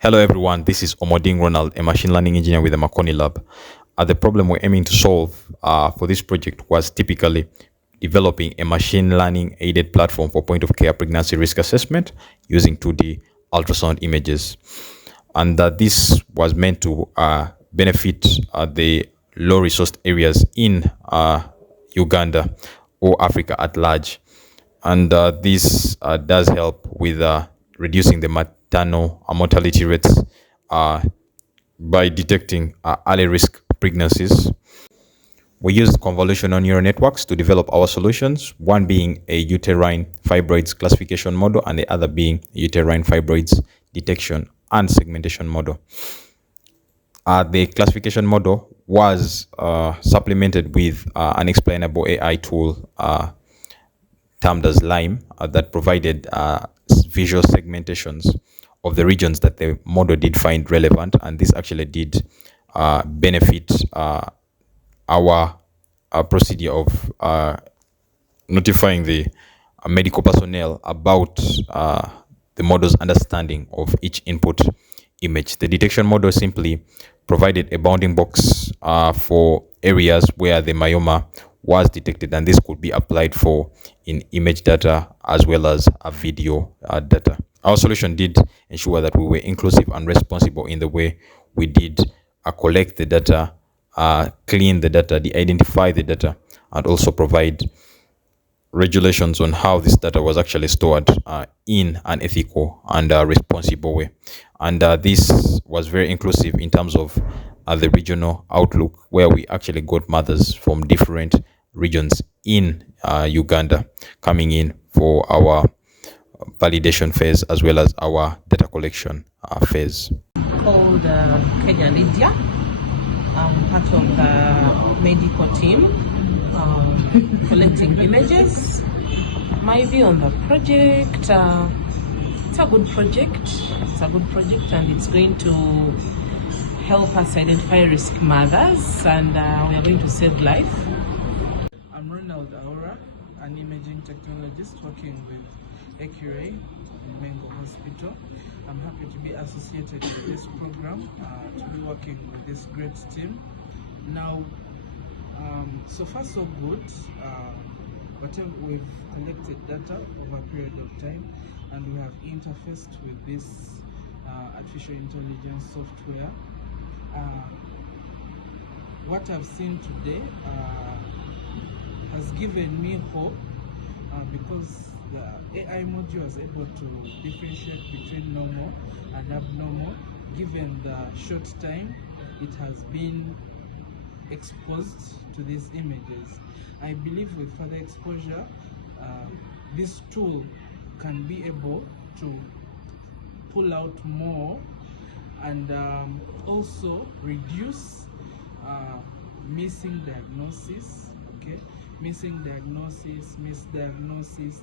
Hello everyone, this is Omoding Ronald, a machine learning engineer with the Marconi Lab. The problem we're aiming to solve for this project was typically developing a machine learning aided platform for point of care pregnancy risk assessment using 2D ultrasound images. And this was meant to benefit the low resourced areas in Uganda or Africa at large. And this does help with reducing the maternal mortality rates uh, by detecting early risk pregnancies. We used convolutional neural networks to develop our solutions, one being a uterine fibroids classification model and the other being uterine fibroids detection and segmentation model. The classification model was supplemented with an explainable AI tool termed as LIME that provided visual segmentations of the regions that the model did find relevant, and this actually did benefit our procedure of notifying the medical personnel about the model's understanding of each input image. The detection model simply provided a bounding box for areas where the myoma was detected, and this could be applied for in image data as well as a video data. Our solution did ensure that we were inclusive and responsible in the way we did collect the data, clean the data, de-identify the data, and also provide regulations on how this data was actually stored in an ethical and responsible way. And this was very inclusive in terms of the regional outlook, where we actually got mothers from different regions in Uganda coming in for our validation phase as well as our data collection phase. Called Kenya Lydia. I'm part of the medical team collecting images. My view on the project, it's a good project. It's a good project, and it's going to help us identify risk mothers, and we are going to save life. I'm Ronald Aura, an imaging technologist working with Makerere in Mengo Hospital. I'm happy to be associated with this program, to be working with this great team. Now, so far so good. Whatever we've collected data over a period of time, and we have interfaced with this artificial intelligence software. What I've seen today has given me hope because the AI module was able to differentiate between normal and abnormal given the short time it has been exposed to these images. I believe with further exposure, this tool can be able to pull out more and also reduce missing diagnosis, misdiagnosis,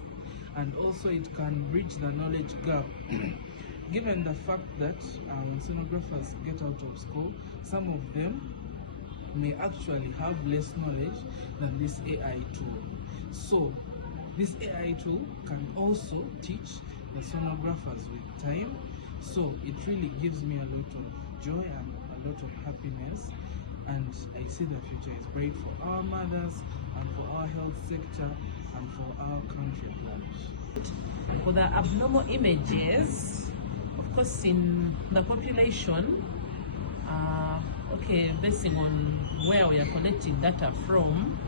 and also it can bridge the knowledge gap. Given the fact that when sonographers get out of school, some of them may actually have less knowledge than this AI tool. So this AI tool can also teach the sonographers with time. So it really gives me a lot of joy and a lot of happiness, and I see the future is bright for our mothers and for our health sector and for our country at large. For the abnormal images, of course, in the population, basing on where we are collecting data from,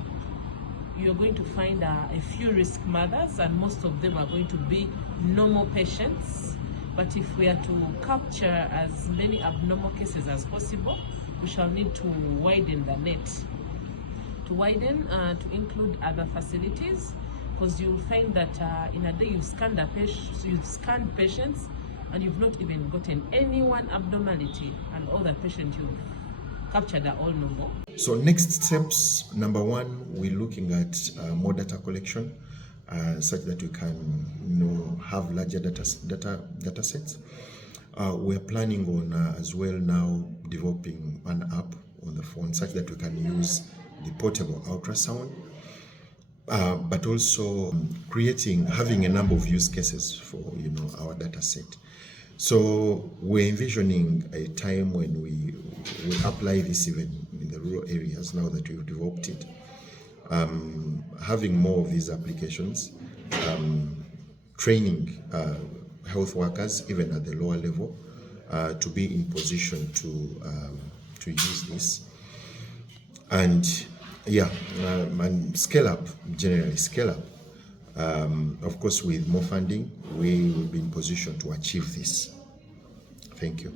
you're going to find a few risk mothers, and most of them are going to be normal patients. But if we are to capture as many abnormal cases as possible, we shall need to widen the net. To widen, to include other facilities, because you'll find that in a day you've scanned patients, and you've not even gotten any one abnormality, and all the patients you've captured are all normal. So next steps, number one, we're looking at more data collection, such that we can have larger data sets. We're planning on as well now developing an app on the phone such that we can use the portable ultrasound, but also having a number of use cases for our data set. So we're envisioning a time when we apply this even in the rural areas now that we've developed it. Having more of these applications, training health workers even at the lower level to be in position to use this, and and scale up, generally scale up. Of course, with more funding, we will be in position to achieve this. Thank you.